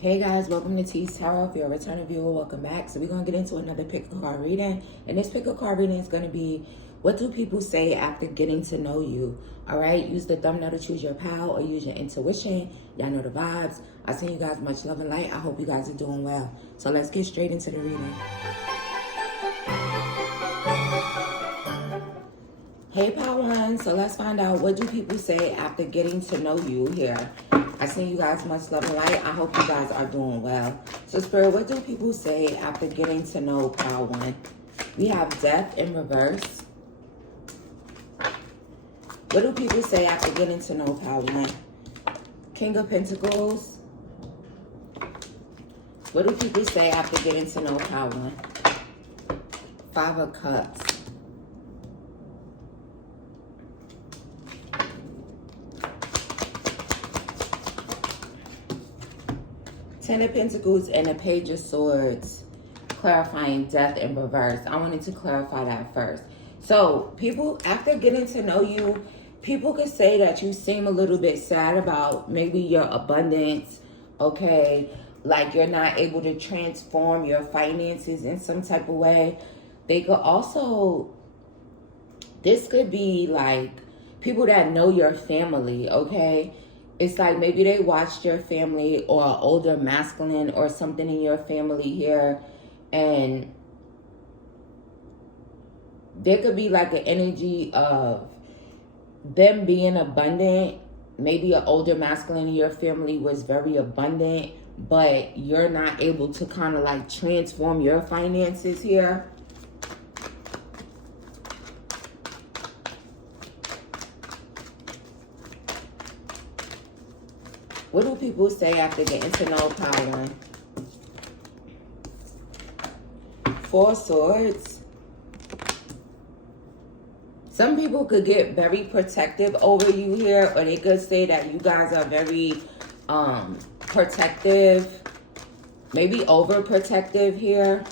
Hey guys, welcome to Teestarot. If you're a returning viewer, welcome back. So we're going to get into another pick a card reading. And this pick a card reading is going to be, what do people say after getting to know you? All right, use the thumbnail to choose your pal or use your intuition. Y'all know the vibes. I send you guys much love and light. I hope you guys are doing well. So let's get straight into the reading. Hey Pal One, so let's find out, what do people say after getting to know you here? I send you guys much love and light. I hope you guys are doing well. So Spirit, what do people say after getting to know Pal One? We have Death in reverse. What do people say after getting to know Pal One? King of Pentacles. What do people say after getting to know Pal One? Five of Cups. Ten of Pentacles and a Page of Swords, clarifying Death in reverse. I wanted to clarify that first. So people, after getting to know you, people could say that you seem a little bit sad about maybe your abundance, okay? Like you're not able to transform your finances in some type of way. They could also, this could be like people that know your family, okay? It's like maybe they watched your family or an older masculine or something in your family here. And there could be like an energy of them being abundant. Maybe an older masculine in your family was very abundant, but you're not able to kind of like transform your finances here. What do people say after getting to know Pal One? Four of Swords. Some people could get very protective over you here, or they could say that you guys are very protective, maybe overprotective here.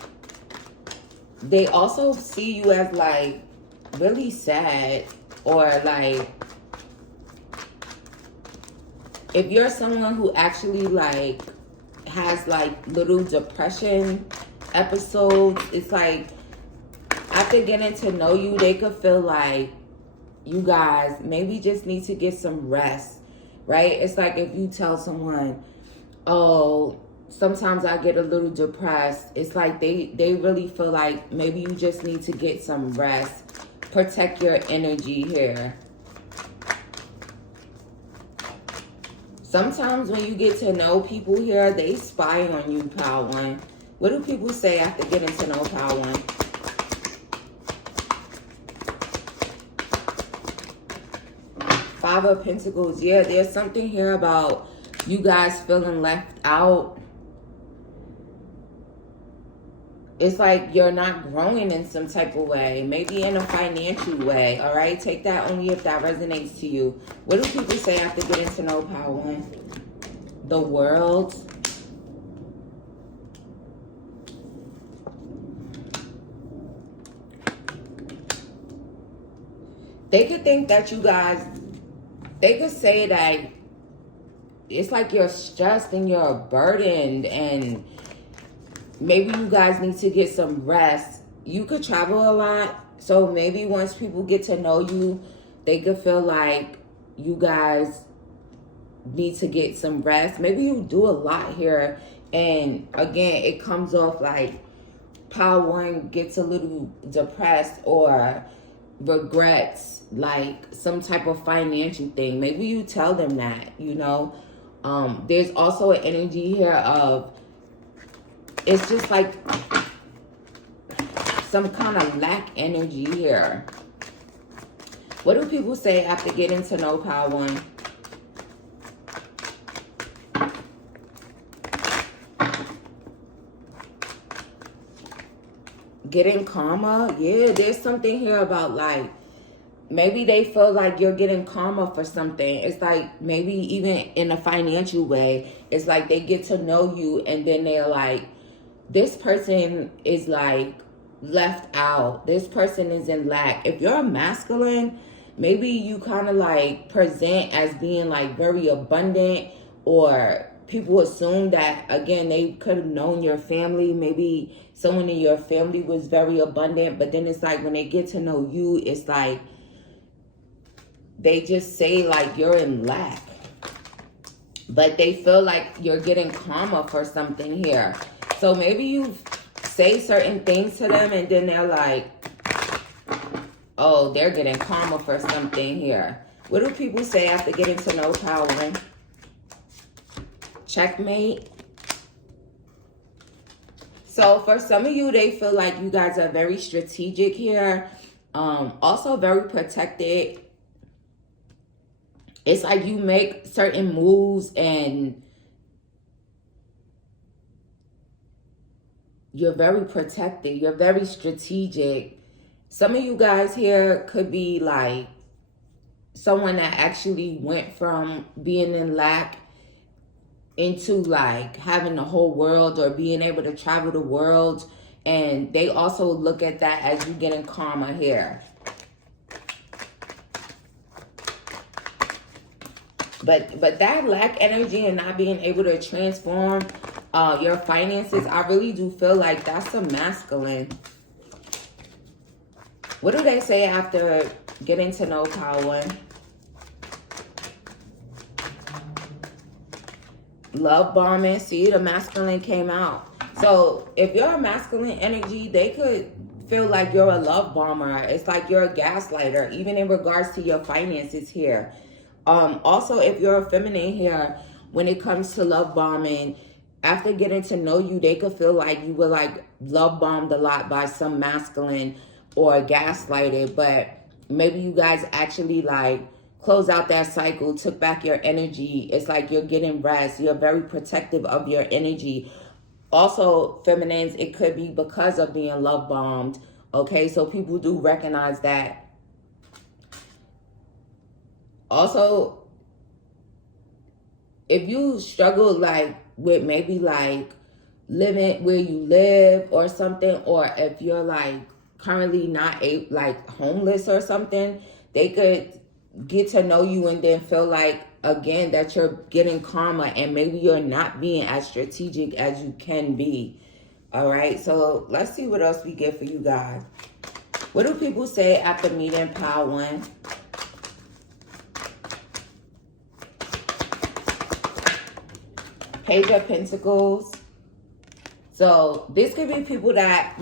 They also see you as like really sad, or like if you're someone who actually like has like little depression episodes, it's like after getting to know you, they could feel like you guys maybe just need to get some rest, right? It's like if you tell someone, oh, sometimes I get a little depressed. It's like they really feel like maybe you just need to get some rest. Protect your energy here. Sometimes when you get to know people here, they spy on you, Pal One. What do people say after getting to know Pal One? Five of Pentacles. Yeah, there's something here about you guys feeling left out. It's like you're not growing in some type of way, maybe in a financial way, all right? Take that only if that resonates to you. What do people say after getting to know Pal One? The World. They could think that you guys, they could say that it's like you're stressed and you're burdened, and maybe you guys need to get some rest. You could travel a lot. So maybe once people get to know you, they could feel like you guys need to get some rest. Maybe you do a lot here. And again, it comes off like Pal One gets a little depressed or regrets like some type of financial thing. Maybe you tell them that, you know. There's also an energy here of, it's just like some kind of lack energy here. What do people say after getting to know Pal One? Getting karma. Yeah, there's something here about like, maybe they feel like you're getting karma for something. It's like maybe even in a financial way, it's like they get to know you and then they're like, this person is like left out. This person is in lack. If you're a masculine, maybe you kind of like present as being like very abundant, or people assume that, again, they could have known your family. Maybe someone in your family was very abundant, but then it's like when they get to know you, it's like they just say like you're in lack. But they feel like you're getting karma for something here. So maybe you say certain things to them and then they're like, oh, they're getting karma for something here. What do people say after getting to know power? Checkmate. So for some of you, they feel like you guys are very strategic here. Also very protected. It's like you make certain moves and you're very protected. You're very strategic. Some of you guys here could be like someone that actually went from being in lack into like having the whole world or being able to travel the world. And they also look at that as you getting karma here. But that lack energy and not being able to transform your finances, I really do feel like that's a masculine. What do they say after getting to know power? Love bombing. See, the masculine came out. So if you're a masculine energy, they could feel like you're a love bomber. It's like you're a gaslighter, even in regards to your finances here. Also, if you're a feminine here, when it comes to love bombing, after getting to know you, they could feel like you were like love bombed a lot by some masculine or gaslighted, but maybe you guys actually like close out that cycle, took back your energy. It's like you're getting rest. You're very protective of your energy. Also, feminines, it could be because of being love bombed. Okay, so people do recognize that. Also, if you struggle like with maybe like living where you live or something, or if you're like currently not like homeless or something, they could get to know you and then feel like, again, that you're getting karma and maybe you're not being as strategic as you can be. All right, so let's see what else we get for you guys. What do people say after meeting Power One? Page of Pentacles. So this could be people that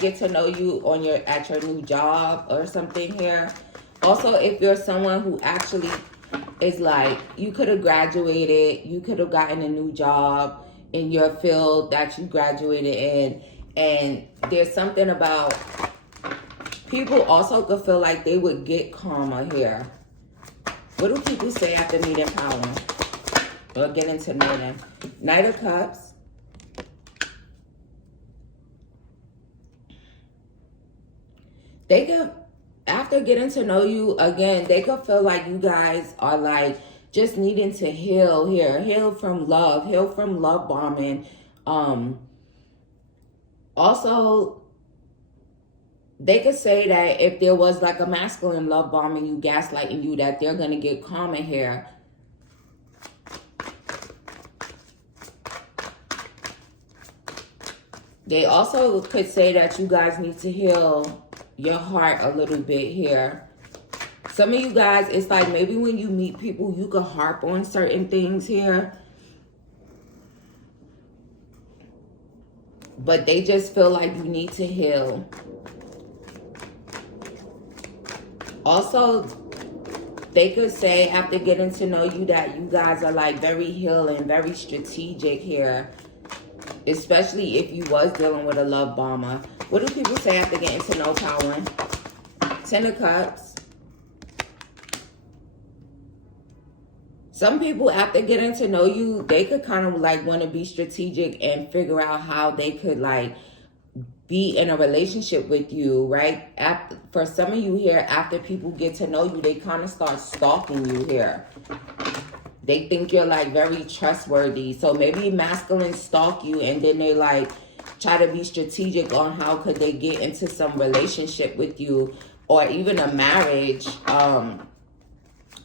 get to know you on at your new job or something here. Also, if you're someone who actually is like, you could have graduated, you could have gotten a new job in your field that you graduated in, and there's something about people also could feel like they would get karma here. What do people say after meeting Power or getting to know them? Knight of Cups. They could, after getting to know you, again, they could feel like you guys are like just needing to heal here. Heal from love. Heal from love bombing. Also, they could say that if there was like a masculine love bombing you, gaslighting you, that they're going to get karma here. They also could say that you guys need to heal your heart a little bit here. Some of you guys, it's like maybe when you meet people, you could harp on certain things here. But they just feel like you need to heal. Also, they could say after getting to know you that you guys are like very healing, very strategic here. Especially if you was dealing with a love bomber. What do people say after getting to know Power? Ten of Cups. Some people, after getting to know you, they could kind of like want to be strategic and figure out how they could like be in a relationship with you, right? For some of you here, after people get to know you, they kind of start stalking you here. They think you're like very trustworthy. So maybe masculine stalk you and then they like try to be strategic on how could they get into some relationship with you or even a marriage.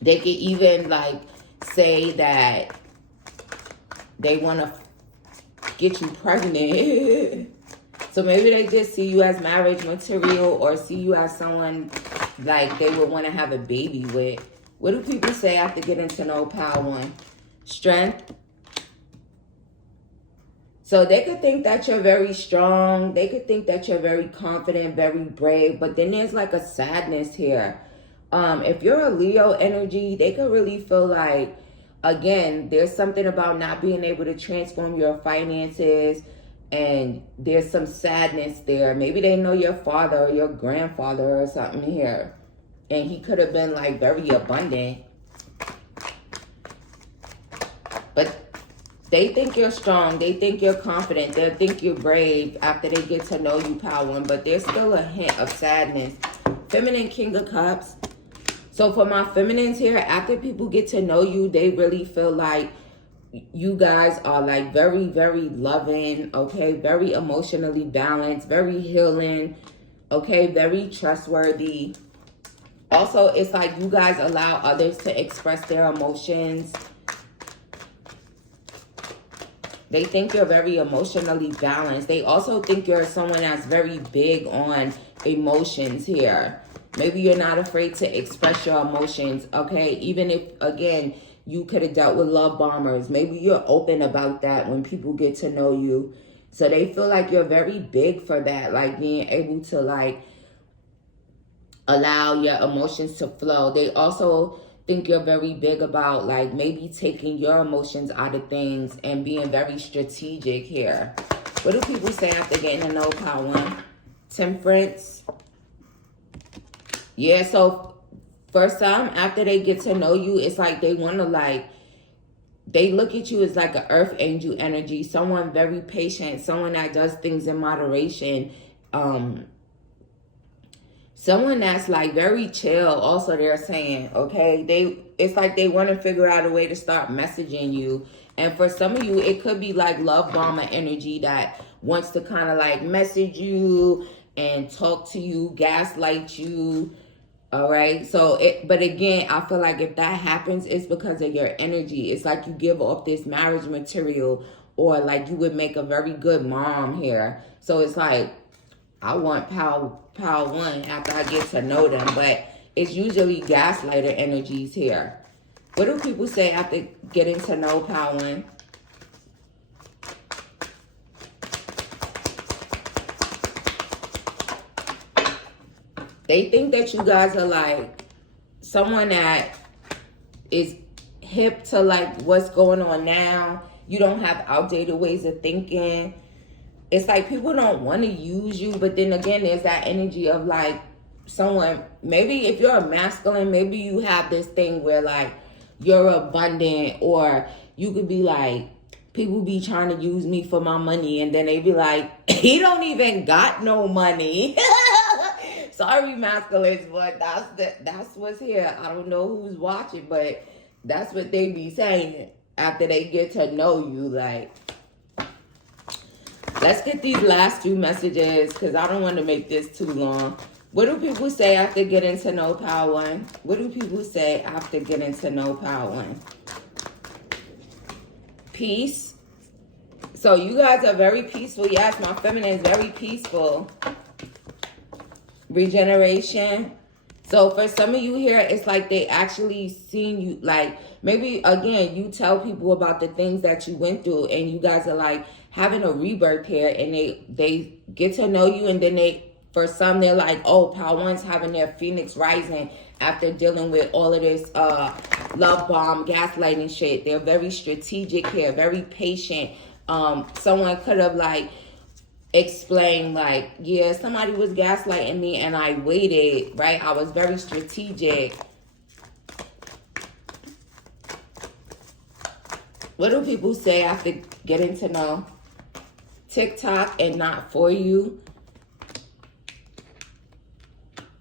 They could even like say that they want to get you pregnant. So maybe they just see you as marriage material, or see you as someone like they would want to have a baby with. What do people say after getting to know pile one? Strength. So they could think that you're very strong. They could think that you're very confident, very brave. But then there's like a sadness here. If you're a Leo energy, they could really feel like, again, there's something about not being able to transform your finances. And there's some sadness there. Maybe they know your father or your grandfather or something here. And he could have been like very abundant. But they think you're strong. They think you're confident. They think you're brave after they get to know you, pile one. But there's still a hint of sadness. Feminine King of Cups. So for my feminines here, after people get to know you, they really feel like you guys are like very, very loving, okay? Very emotionally balanced, very healing, okay? Very trustworthy. Also, it's like you guys allow others to express their emotions. They think you're very emotionally balanced. They also think you're someone that's very big on emotions here. Maybe you're not afraid to express your emotions, okay? Even if, again, you could have dealt with love bombers. Maybe you're open about that when people get to know you. So they feel like you're very big for that, like being able to like allow your emotions to flow. They also think you're very big about like maybe taking your emotions out of things and being very strategic here. What do people say after getting to know pile one? Temperance. Yeah, so for some, after they get to know you, it's like they want to like, they look at you as like an earth angel energy, someone very patient, someone that does things in moderation, someone that's like very chill. Also, they're saying, okay, it's like they want to figure out a way to start messaging you. And for some of you, it could be like love bomber energy that wants to kind of like message you and talk to you, gaslight you. All right. So, but again, I feel like if that happens, it's because of your energy. It's like you give off this marriage material, or like you would make a very good mom here. So it's like, I want pile one after I get to know them, but it's usually gaslighter energies here. What do people say after getting to know pile one? They think that you guys are like someone that is hip to like what's going on now. You don't have outdated ways of thinking. It's like people don't want to use you, but then again, there's that energy of like someone, maybe if you're a masculine, maybe you have this thing where like you're abundant, or you could be like, people be trying to use me for my money, and then they be like, he don't even got no money. Sorry, masculines, but that's what's here. I don't know who's watching, but that's what they be saying after they get to know you. Like, let's get these last two messages because I don't want to make this too long. What do people say after getting to know pile one? What do people say after getting to know pile one? Peace. So you guys are very peaceful. Yes, my feminine is very peaceful. Regeneration. So for some of you here, it's like they actually seen you, like maybe again you tell people about the things that you went through, and you guys are like having a rebirth here, and they get to know you, and then for some they're like, oh, pile one's having their phoenix rising after dealing with all of this love bomb gaslighting shit. They're very strategic here, very patient. Someone could have like explain like, yeah, somebody was gaslighting me and I waited, right? I was very strategic. What do people say after getting to know? TikTok and not for you.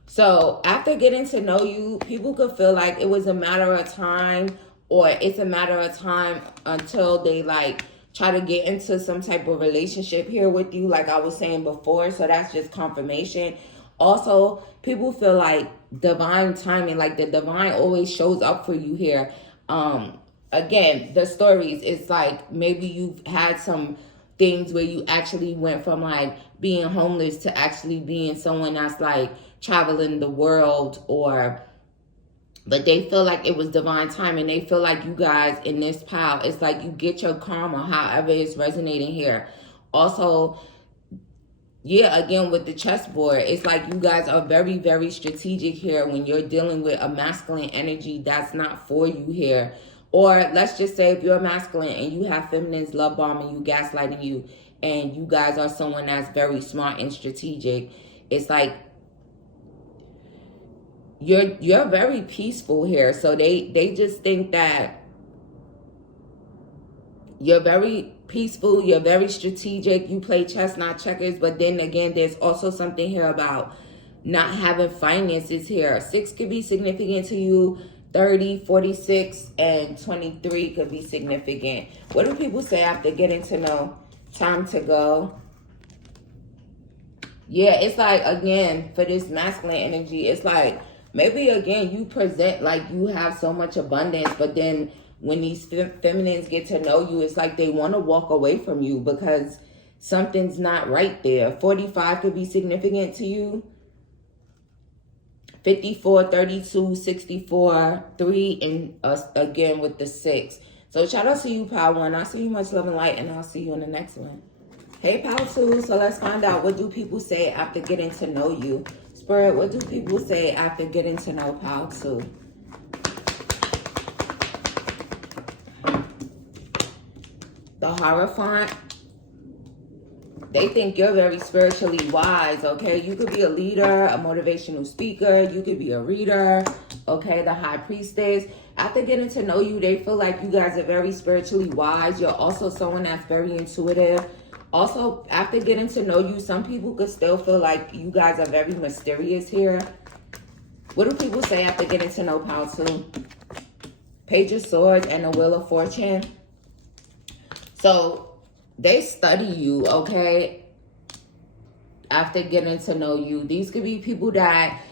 So after getting to know you, people could feel like it was a matter of time, or it's a matter of time until they like try to get into some type of relationship here with you, like I was saying before. So that's just confirmation. Also, people feel like divine timing, like the divine always shows up for you here. again, the stories, it's like maybe you've had some things where you actually went from like being homeless to actually being someone that's like traveling the world, or but they feel like it was divine timing. They feel like you guys in this pile, it's like you get your karma, however it's resonating here. Also, yeah, again, with the chessboard, it's like you guys are very, very strategic here when you're dealing with a masculine energy that's not for you here. Or let's just say if you're masculine and you have feminines love bombing you, gaslighting you, and you guys are someone that's very smart and strategic, it's like you're very peaceful here. So they just think that you're very peaceful, you're very strategic, you play chess, not checkers. But then again, there's also something here about not having finances here. 6 could be significant to you, 30, 46, and 23 could be significant. What do people say after getting to know? Time to go. Yeah, it's like, again, for this masculine energy, it's like, maybe, again, you present like you have so much abundance, but then when these feminines get to know you, it's like they want to walk away from you because something's not right there. 45 could be significant to you. 54, 32, 64, 3, and again with the 6. So shout out to you, Power 1. I'll see you much love and light, and I'll see you in the next one. Hey, Power 2. So let's find out, what do people say after getting to know you? Spirit, what do people say after getting to know Power 2? The Hierophant. They think you're very spiritually wise, okay? You could be a leader, a motivational speaker. You could be a reader, okay? The High Priestess. After getting to know you, they feel like you guys are very spiritually wise. You're also someone that's very intuitive. Also, after getting to know you, some people could still feel like you guys are very mysterious here. What do people say after getting to know Power 2? Page of Swords and the Wheel of Fortune. So they study you, okay? After getting to know you. These could be people that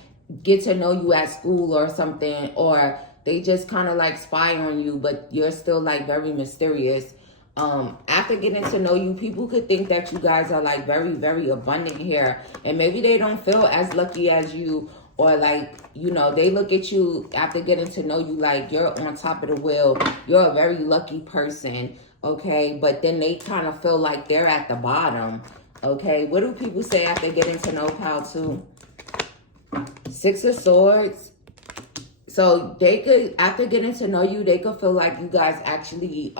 get to know you at school or something, or they just kind of like spy on you, but you're still like very mysterious. After getting to know you, people could think that you guys are like very, very abundant here, and maybe they don't feel as lucky as you, or like, you know, they look at you after getting to know you like you're on top of the wheel, you're a very lucky person, okay? But then they kind of feel like they're at the bottom, okay? What do people say after getting to know Power 2? 6 of Swords. So they could, after getting to know you, they could feel like you guys actually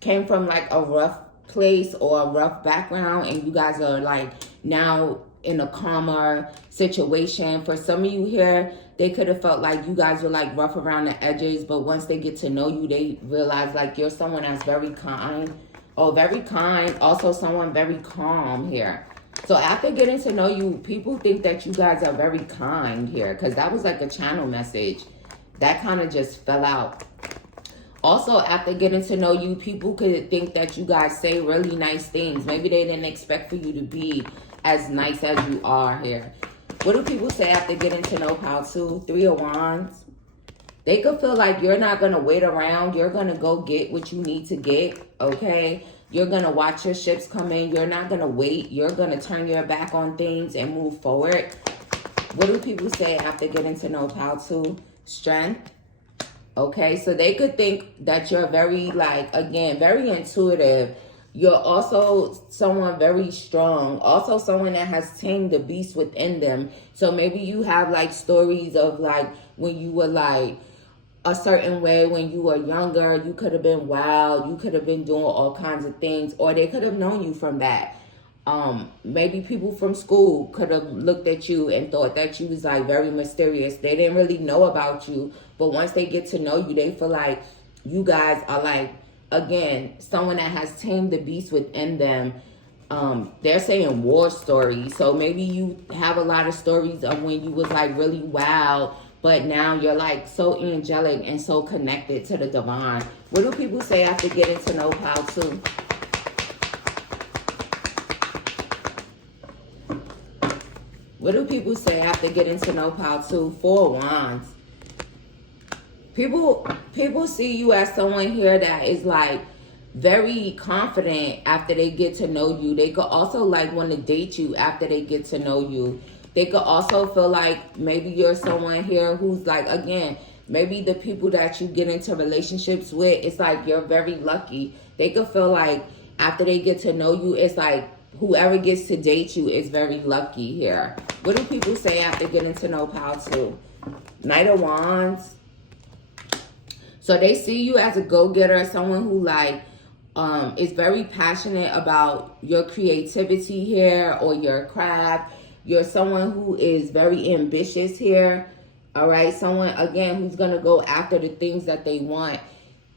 came from like a rough place or a rough background, and you guys are like now in a calmer situation. For some of you here, they could have felt like you guys were like rough around the edges, but once they get to know you, they realize like you're someone that's very kind. Oh, very kind. Also someone very calm here. So after getting to know you, people think that you guys are very kind here, because that was like a channel message that kind of just fell out. Also, after getting to know you, people could think that you guys say really nice things. Maybe they didn't expect for you to be as nice as you are here. What do people say after getting to know Power 2? 3 of Wands. They could feel like you're not going to wait around. You're going to go get what you need to get, okay? You're going to watch your ships come in. You're not going to wait. You're going to turn your back on things and move forward. What do people say after getting to know Power 2? Strength. Okay, so they could think that you're very, like, again, very intuitive. You're also someone very strong. Also someone that has tamed the beast within them. So maybe you have, like, stories of, like, when you were, like, a certain way when you were younger. You could have been wild. You could have been doing all kinds of things. Or they could have known you from that. Maybe people from school could have looked at you and thought that you was like very mysterious. They didn't really know about you, but once they get to know you, they feel like you guys are like, again, someone that has tamed the beast within them. They're saying war stories. So maybe you have a lot of stories of when you was like really wild, but now you're like so angelic and so connected to the divine. What do people say after getting to know Power 2? What do people say after getting to know Power 2? 4 of Wands. People see you as someone here that is like very confident after they get to know you. They could also like want to date you after they get to know you. They could also feel like maybe you're someone here who's like, again, maybe the people that you get into relationships with, it's like you're very lucky. They could feel like after they get to know you, it's like whoever gets to date you is very lucky here. What do people say after getting to know Pile 2? Knight of Wands. So they see you as a go-getter, someone who like is very passionate about your creativity here or your craft. You're someone who is very ambitious here. All right. Someone, again, who's going to go after the things that they want.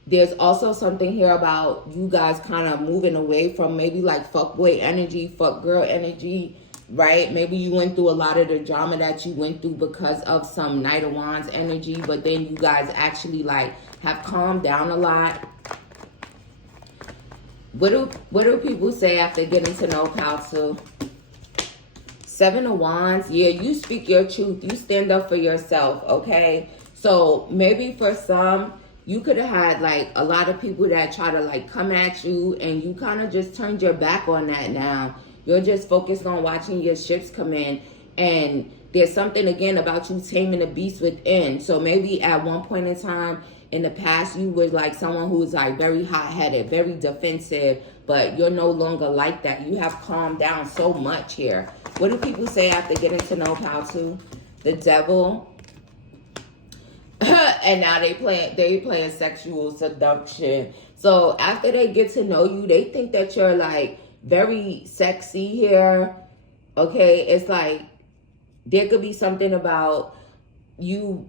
There's also something here about you guys kind of moving away from maybe like fuckboy energy, fuck girl energy, right? Maybe you went through a lot of the drama that you went through because of some Knight of Wands energy, but then you guys actually like have calmed down a lot. What do people say after getting to know Pile 2? 7 of Wands. Yeah, you speak your truth. You stand up for yourself, okay? So maybe for some, you could have had like a lot of people that try to like come at you and you kind of just turned your back on that now. You're just focused on watching your ships come in. And there's something, again, about you taming the beast within. So maybe at one point in time in the past, you were like someone who was like very hot-headed, very defensive, but you're no longer like that. You have calmed down so much here. What do people say after getting to know Pile 2? The Devil. And now they playing sexual seduction. So after they get to know you, they think that you're like very sexy here. Okay, it's like there could be something about you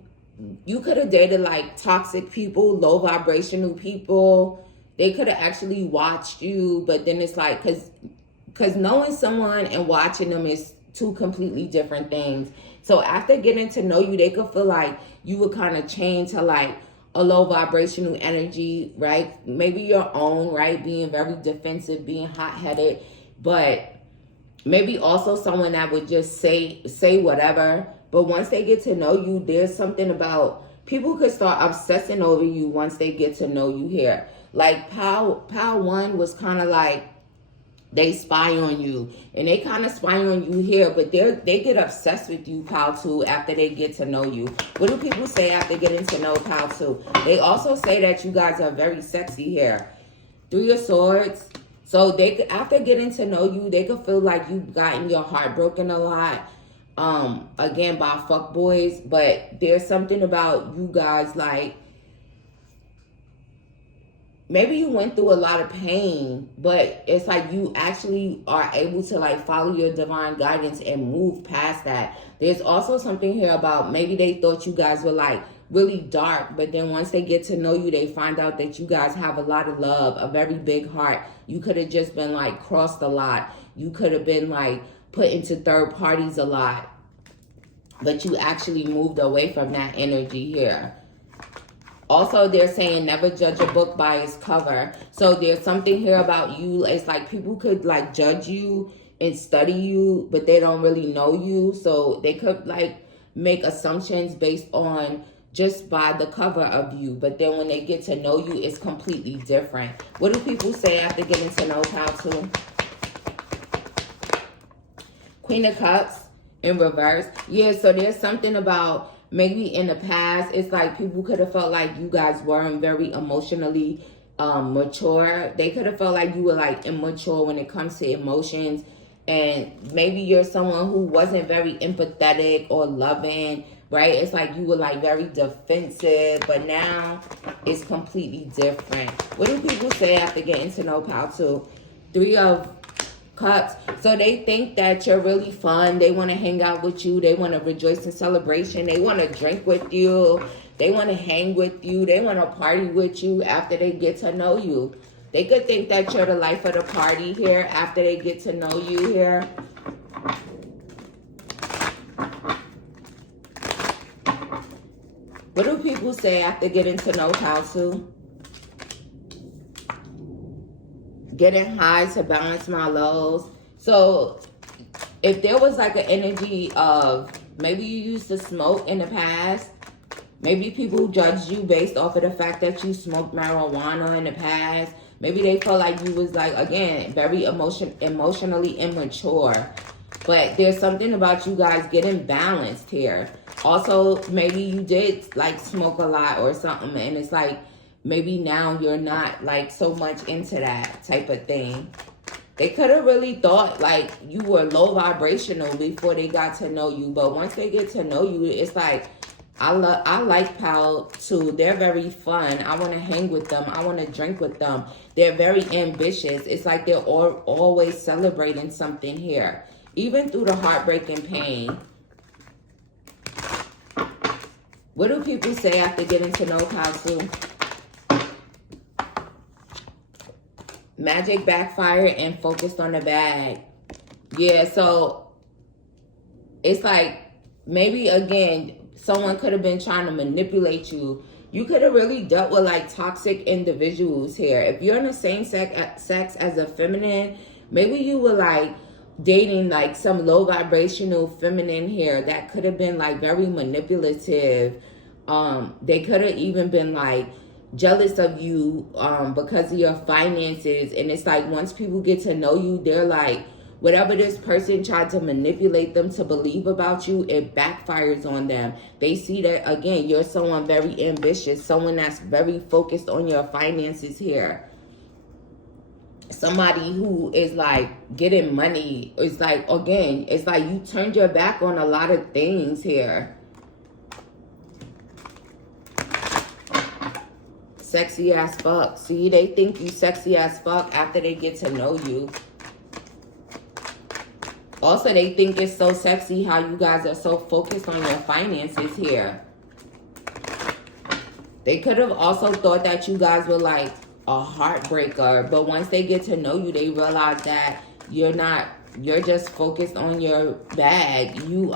could have dated like toxic people, low vibrational people. They could have actually watched you, but then it's like because knowing someone and watching them is two completely different things. So after getting to know you, they could feel like you would kind of change to like a low vibrational energy, right? Maybe your own, right? Being very defensive, being hot-headed, but maybe also someone that would just say whatever. But once they get to know you, there's something about people could start obsessing over you once they get to know you here. Like Pile 1 was kind of like they spy on you, and they kind of spy on you here, but they get obsessed with you, Pile 2, after they get to know you. What do people say after getting to know Pile 2? They also say that you guys are very sexy here. 3 of Swords. So they could, after getting to know you, they could feel like you've gotten your heart broken a lot. Again, by fuckboys, but there's something about you guys like maybe you went through a lot of pain, but it's like you actually are able to like follow your divine guidance and move past that. There's also something here about maybe they thought you guys were like really dark, but then once they get to know you, they find out that you guys have a lot of love, a very big heart. You could have just been like crossed a lot. You could have been like put into third parties a lot, but you actually moved away from that energy here. Also, they're saying never judge a book by its cover. So there's something here about you. It's like people could like judge you and study you, but they don't really know you. So they could like make assumptions based on just by the cover of you. But then when they get to know you, it's completely different. What do people say after getting to know Pile 2? Queen of Cups in reverse. Yeah, so there's something about maybe in the past, it's like people could have felt like you guys weren't very emotionally mature. They could have felt like you were like immature when it comes to emotions. And maybe you're someone who wasn't very empathetic or loving, right? It's like you were like very defensive, but now it's completely different. What do people say after getting to know Pile 2? 3 of Cups. So they think that you're really fun. They want to hang out with you. They want to rejoice in celebration. They want to drink with you. They want to hang with you. They want to party with you after they get to know you. They could think that you're the life of the party here after they get to know you here. What do people say after getting to know Pile 2? Getting high to balance my lows. So if there was like an energy of maybe you used to smoke in the past, Maybe people judged you based off of the fact that you smoked marijuana in the past. Maybe they felt like you was like, again, very emotionally immature. But there's something about you guys getting balanced here. Also, maybe you did like smoke a lot or something, and it's like maybe now you're not like so much into that type of thing. They could have really thought like you were low vibrational before they got to know you, but once they get to know you, it's like I like Pal too. They're very fun. I want to hang with them. I want to drink with them. They're very ambitious. It's like they're always celebrating something here, even through the heartbreak and pain. What do people say after getting to know Pal too? Magic backfired and focused on the bag. Yeah, so it's like maybe again someone could have been trying to manipulate you. You could have really dealt with like toxic individuals here. If you're in the same sex as a feminine, maybe you were like dating like some low vibrational feminine here that could have been like very manipulative. They could have even been like jealous of you because of your finances. And it's like once people get to know you, they're like, whatever this person tried to manipulate them to believe about you, it backfires on them. They see that, again, you're someone very ambitious, someone that's very focused on your finances here. Somebody who is like getting money. It's like, again, it's like you turned your back on a lot of things here. Sexy as fuck. See, they think you sexy as fuck after they get to know you. Also, they think it's so sexy how you guys are so focused on your finances here. They could have also thought that you guys were like a heartbreaker. But once they get to know you, they realize that you're not. You're just focused on your bag. You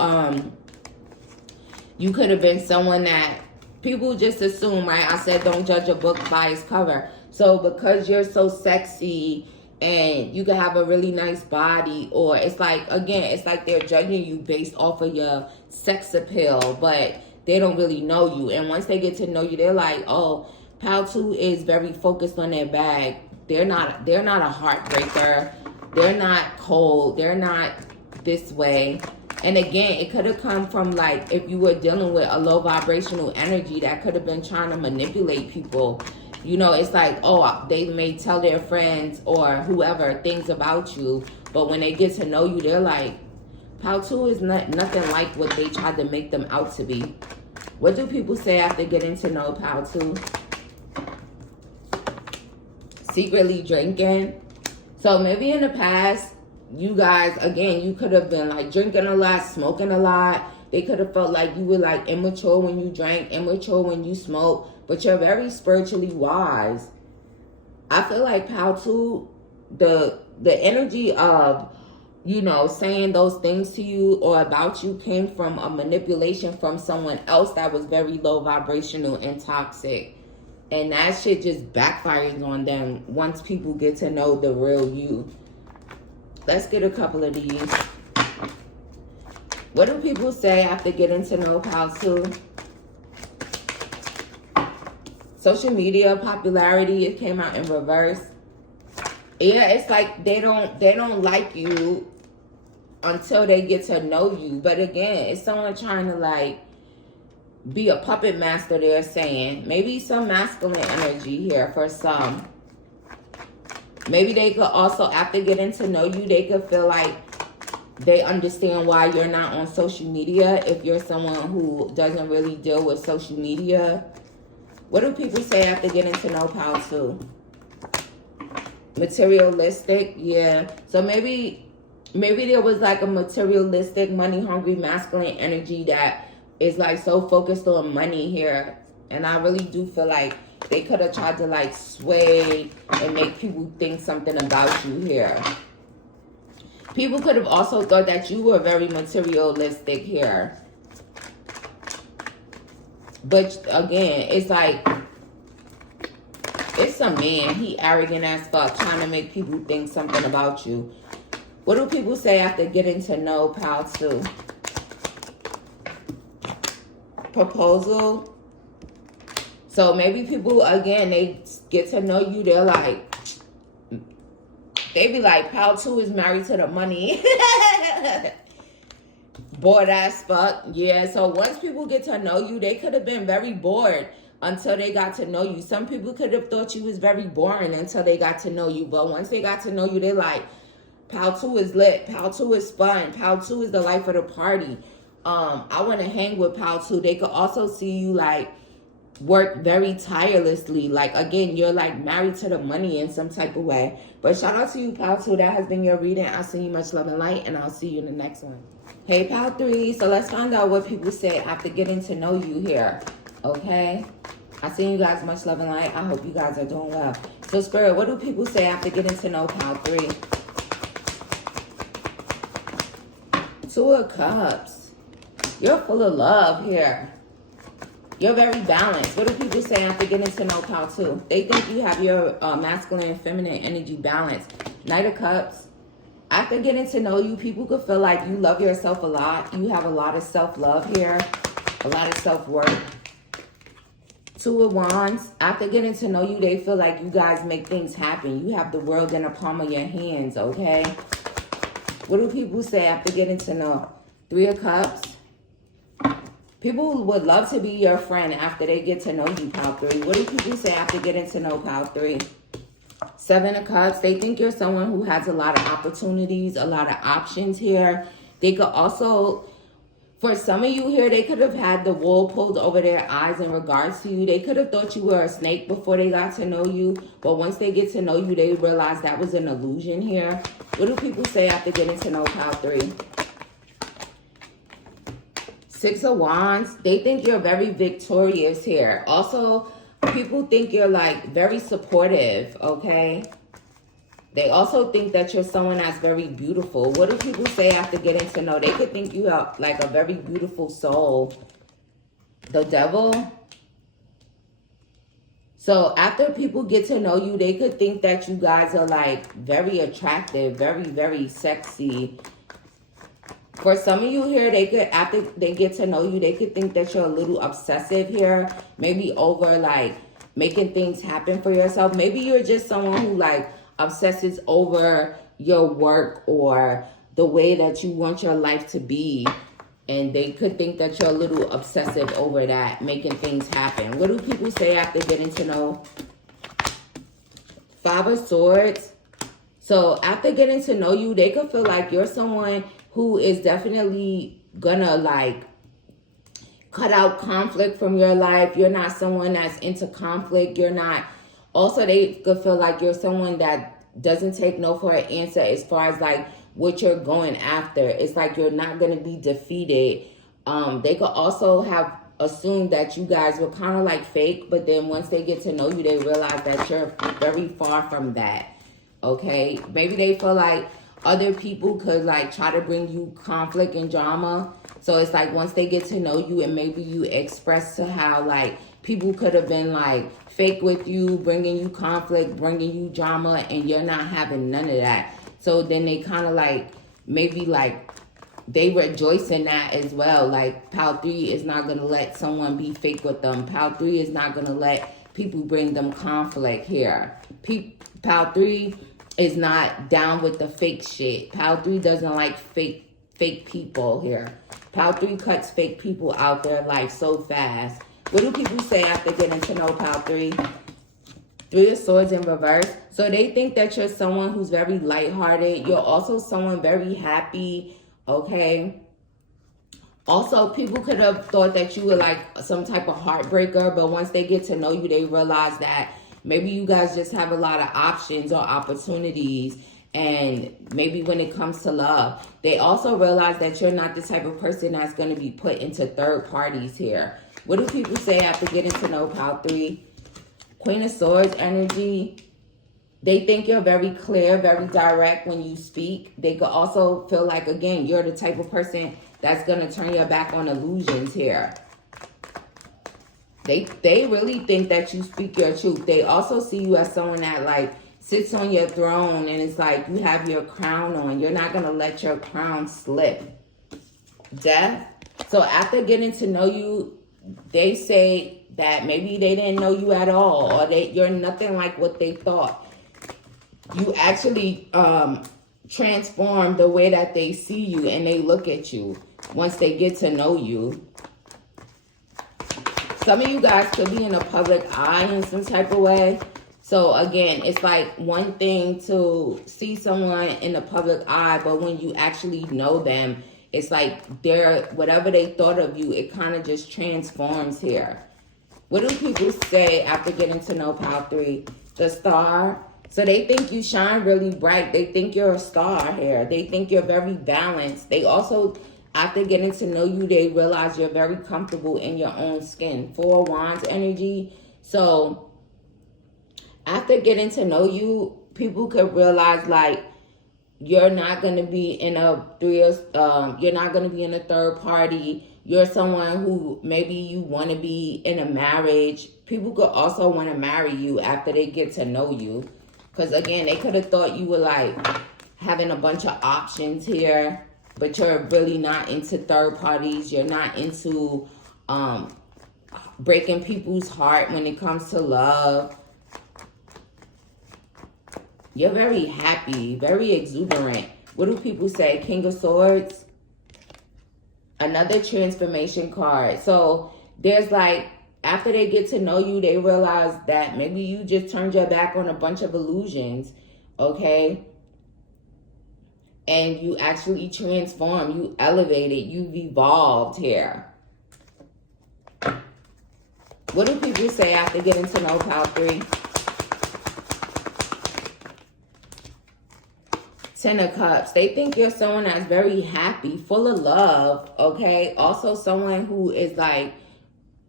could have been someone that people just assume, right? I said don't judge a book by its cover. So because you're so sexy and you can have a really nice body, or it's like, again, it's like they're judging you based off of your sex appeal, but they don't really know you. And once they get to know you, they're like, oh, Pal 2 is very focused on their bag. They're not a heartbreaker. They're not cold. They're not this way. And again, it could have come from like if you were dealing with a low vibrational energy that could have been trying to manipulate people. You know, it's like, oh, they may tell their friends or whoever things about you, but when they get to know you, they're like, Pal 2 is nothing like what they tried to make them out to be. What do people say after getting to know Pal 2? Secretly drinking. So maybe in the past, you guys, again, you could have been like drinking a lot, smoking a lot. They could have felt like you were like immature when you drank, immature when you smoked, but you're very spiritually wise. I feel like Pal 2, the energy of, you know, saying those things to you or about you came from a manipulation from someone else that was very low vibrational and toxic. And that shit just backfires on them once people get to know the real you. Let's get a couple of these. What do people say after getting to know Pal 2? Social media popularity, it came out in reverse. Yeah, it's like they don't like you until they get to know you. But again, it's someone trying to like be a puppet master, they're saying. Maybe some masculine energy here for some. Maybe they could also, after getting to know you, they could feel like they understand why you're not on social media if you're someone who doesn't really deal with social media. What do people say after getting to know Pal 2? Materialistic, yeah. So maybe there was like a materialistic, money-hungry, masculine energy that is like so focused on money here. And I really do feel like they could have tried to like sway and make people think something about you here. People could have also thought that you were very materialistic here. But again, it's like, it's a man. He arrogant as fuck, trying to make people think something about you. What do people say after getting to know Pal 2? Proposal. So maybe people, again, they get to know you. They're like, they be like, Pal 2 is married to the money. Bored as fuck. Yeah, so once people get to know you, they could have been very bored until they got to know you. Some people could have thought you was very boring until they got to know you. But once they got to know you, they're like, Pal 2 is lit. Pal 2 is fun. Pal 2 is the life of the party. I want to hang with Pal 2. They could also see you like work very tirelessly. Like, again, you're like married to the money in some type of way. But shout out to you, Pal 2. That has been your reading. I'll send you much love and light, and I'll see you in the next one. Hey, Pal 3. So let's find out what people say after getting to know you here. Okay? I send you guys much love and light. I hope you guys are doing well. So, Spirit, what do people say after getting to know Pal 3? 2 of Cups. You're full of love here. You're very balanced. What do people say after getting to know Pal 2? They think you have your masculine and feminine energy balanced. Knight of Cups. After getting to know you, people could feel like you love yourself a lot. You have a lot of self-love here. A lot of self-worth. 2 of Wands. After getting to know you, they feel like you guys make things happen. You have the world in the palm of your hands, okay? What do people say after getting to know? 3 of Cups. People would love to be your friend after they get to know you, Pal 3. What do people say after getting to know Pal 3? 7 of Cups. They think you're someone who has a lot of opportunities, a lot of options here. They could also, for some of you here, they could have had the wool pulled over their eyes in regards to you. They could have thought you were a snake before they got to know you. But once they get to know you, they realize that was an illusion here. What do people say after getting to know Pal 3? 6 of Wands. They think you're very victorious here. Also, people think you're like very supportive, okay? They also think that you're someone that's very beautiful. What do people say after getting to know? They could think you have like a very beautiful soul. The Devil. So after people get to know you, they could think that you guys are like very attractive, very, very sexy. For some of you here, they could, after they get to know you, they could think that you're a little obsessive here. Maybe over like making things happen for yourself. Maybe you're just someone who like obsesses over your work or the way that you want your life to be. And they could think that you're a little obsessive over that, making things happen. What do people say after getting to know? 5 of Swords. So after getting to know you, they could feel like you're someone who is definitely gonna like cut out conflict from your life. You're not someone that's into conflict. You're not, also they could feel like you're someone that doesn't take no for an answer as far as like what you're going after. It's like you're not gonna be defeated. They could also have assumed that you guys were kind of like fake, but then once they get to know you, they realize that you're very far from that. Okay, maybe they feel like other people could like try to bring you conflict and drama. So it's like once they get to know you and maybe you express to how like people could have been like fake with you, bringing you conflict, bringing you drama, and you're not having none of that. So then they kind of like maybe like they rejoice in that as well. Like Pal 3 is not going to let someone be fake with them. Pal 3 is not going to let people bring them conflict here. Pal 3 is not down with the fake shit. Pal 3 doesn't like fake people here. Pal 3 cuts fake people out their life so fast. What do people say after getting to know Pal 3? 3 of Swords in reverse. So they think that you're someone who's very lighthearted. You're also someone very happy, okay? Also, people could have thought that you were like some type of heartbreaker, but once they get to know you, they realize that maybe you guys just have a lot of options or opportunities. And maybe when it comes to love, they also realize that you're not the type of person that's going to be put into third parties here. What do people say after getting to know Pal 3? Queen of Swords energy. They think you're very clear, very direct when you speak. They could also feel like, again, you're the type of person that's going to turn your back on illusions here. They really think that you speak your truth. They also see you as someone that like sits on your throne and it's like you have your crown on. You're not going to let your crown slip. Death. So after getting to know you, they say that maybe they didn't know you at all, or you're nothing like what they thought. You actually transform the way that they see you and they look at you once they get to know you. Some of you guys could be in a public eye in some type of way. So again, it's like one thing to see someone in the public eye, but when you actually know them, it's like whatever they thought of you, it kind of just transforms here. What do people say after getting to know Pile 3? The Star. So they think you shine really bright. They think you're a star here. They think you're very balanced. They also, after getting to know you, they realize you're very comfortable in your own skin. 4 of Wands energy. So after getting to know you, people could realize like you're not going to be in you're not going to be in a third party. You're someone who maybe you want to be in a marriage. People could also want to marry you after they get to know you. Because again, they could have thought you were like having a bunch of options here, but you're really not into third parties. You're not into breaking people's heart when it comes to love. You're very happy, very exuberant. What do people say? King of Swords. Another transformation card. So there's like, after they get to know you, they realize that maybe you just turned your back on a bunch of illusions, okay? And you actually transform, you elevated, you've evolved here. What do people say after getting to know Pile 3? 10 of Cups. They think you're someone that's very happy, full of love, okay? Also someone who is like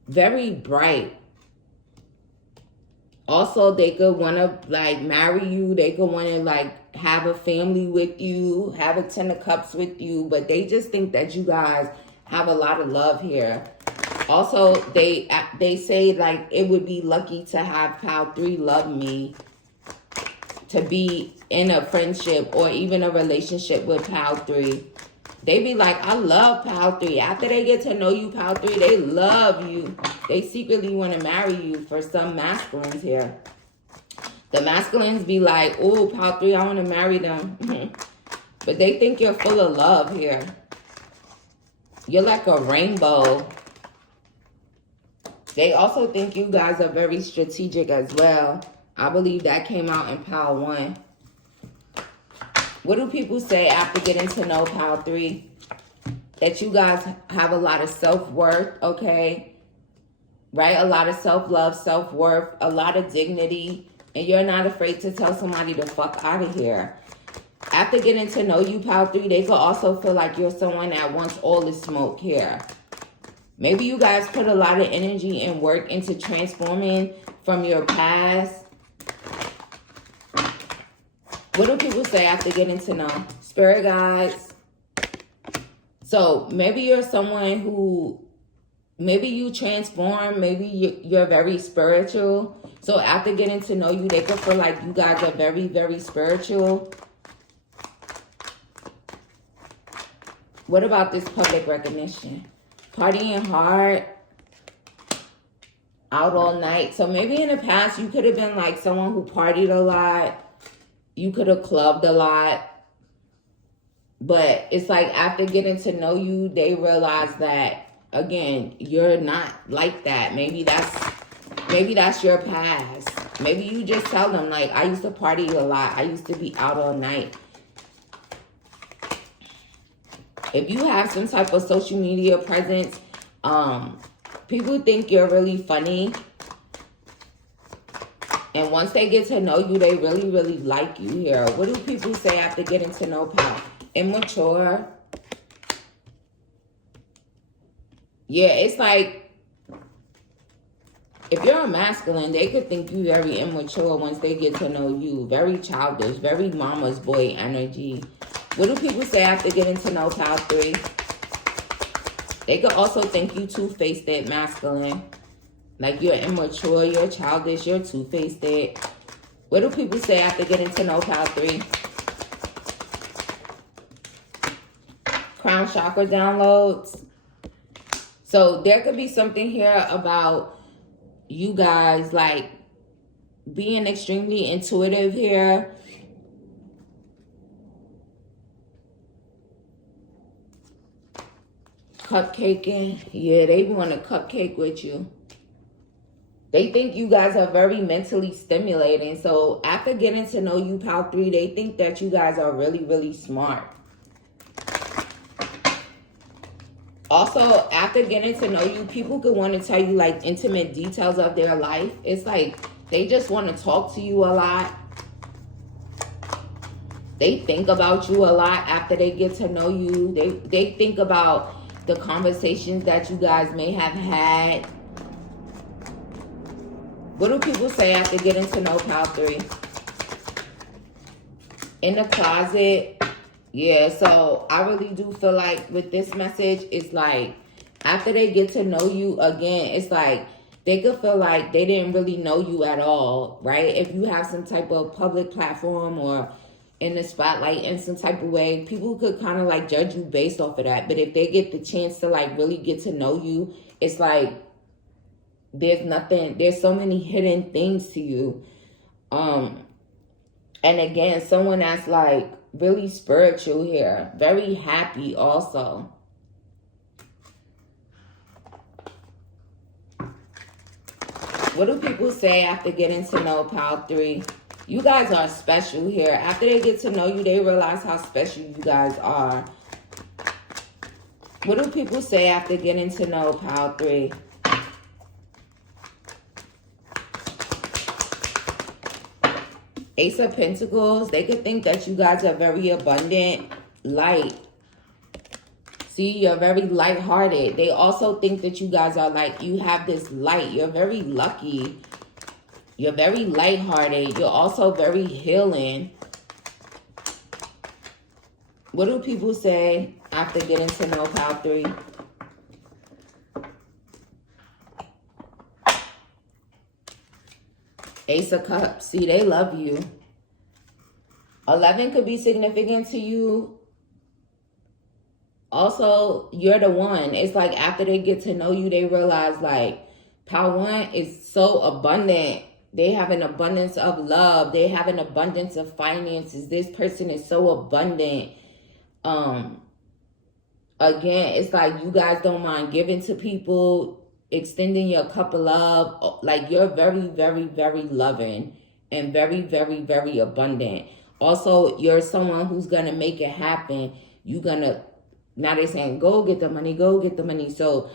very bright. Also, they could want to like marry you. They could want to like have a family with you, have a 10 of Cups with you, but they just think that you guys have a lot of love here. Also, they say like it would be lucky to have Pile 3 love me, to be in a friendship or even a relationship with Pile 3. They be like, I love Pile 3. After they get to know you, Pile 3, they love you. They secretly want to marry you for some masculines here. The masculines be like, oh, Pile 3, I want to marry them. But they think you're full of love here. You're like a rainbow. They also think you guys are very strategic as well. I believe that came out in Pile 1. What do people say after getting to know Pile 3? That you guys have a lot of self-worth, okay? Right? A lot of self-love, self-worth, a lot of dignity. And you're not afraid to tell somebody to fuck out of here. After getting to know you, Pile 3, they could also feel like you're someone that wants all the smoke here. Maybe you guys put a lot of energy and work into transforming from your past. What do people say after getting to know? Spirit guides. So maybe you're someone who, maybe you transform, maybe you're very spiritual. So after getting to know you, they could feel like you guys are very, very spiritual. What about this public recognition? Partying hard, out all night. So maybe in the past, you could have been like someone who partied a lot. You could have clubbed a lot. But it's like after getting to know you, they realize that, again, you're not like that. Maybe that's your past. Maybe you just tell them, like, I used to party a lot. I used to be out all night. If you have some type of social media presence, people think you're really funny. And once they get to know you, they really, really like you here. What do people say after getting to know Pile? Immature. Yeah, it's like, if you're a masculine, they could think you very immature once they get to know you. Very childish, very mama's boy energy. What do people say after getting to know Pile 3? They could also think you two-faced masculine. Like you're immature, you're childish, you're two-faced. What do people say after getting to know Pile 3? Crown chakra downloads. So there could be something here about you guys like being extremely intuitive here. Cupcaking. Yeah, they want to cupcake with you. They think you guys are very mentally stimulating. So after getting to know you, Pile 3, they think that you guys are really, really smart. Also, after getting to know you, people could want to tell you like intimate details of their life. It's like they just want to talk to you a lot. They think about you a lot after they get to know you. They think about the conversations that you guys may have had. What do people say after getting to know Pile 3? In the closet. Yeah, so I really do feel like with this message, it's like after they get to know you again, it's like they could feel like they didn't really know you at all, right? If you have some type of public platform or in the spotlight in some type of way, people could kind of like judge you based off of that. But if they get the chance to like really get to know you, it's like there's so many hidden things to you. And again, someone that's like really spiritual here, very happy also. What do people say after getting to know Pile 3? You guys are special here. After they get to know you, they realize how special you guys are. What do people say after getting to know Pile 3? Ace of Pentacles. They could think that you guys are very abundant, light. See, you're very lighthearted. They also think that you guys are like, you have this light. You're very lucky. You're very lighthearted. You're also very healing. What do people say after getting to know Pile 3? Ace of Cups. See, they love you. 11 could be significant to you. Also, you're the one. It's like after they get to know you, they realize like Pile 1 is so abundant. They have an abundance of love. They have an abundance of finances. This person is so abundant. Again, it's like you guys don't mind giving to people, extending your cup of love. Like you're very, very, very loving and very, very, very abundant. Also, you're someone who's going to make it happen. You're going to, now they're saying, go get the money, go get the money. So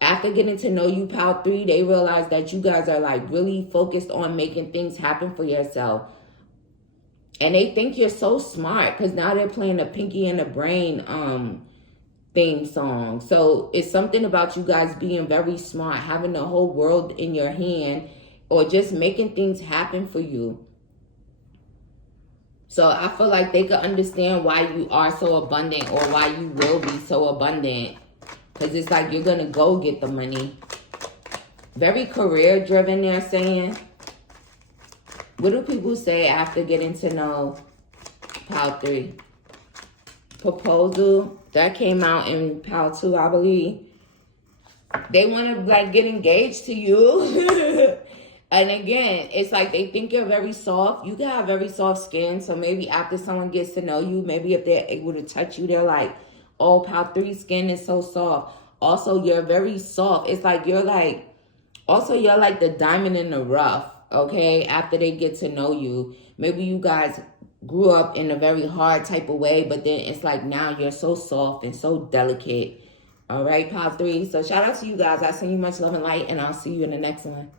after getting to know you, Pile 3, they realize that you guys are like really focused on making things happen for yourself. And they think you're so smart because now they're playing the Pinky and the Brain theme song. So it's something about you guys being very smart, having the whole world in your hand, or just making things happen for you. So I feel like they could understand why you are so abundant, or why you will be so abundant. Because it's like you're going to go get the money. Very career driven, they're saying. What do people say after getting to know Pile 3? Proposal. That came out in Pile 2, I believe. They want to like get engaged to you. And again, it's like they think you're very soft. You can have very soft skin. So maybe after someone gets to know you, maybe if they're able to touch you, they're like, oh, Pile 3 skin is so soft. Also, you're very soft. It's like you're like, also you're like the diamond in the rough, okay? After they get to know you. Maybe you guys grew up in a very hard type of way, but then it's like now you're so soft and so delicate. All right, Pile 3. So shout out to you guys. I send you much love and light, and I'll see you in the next one.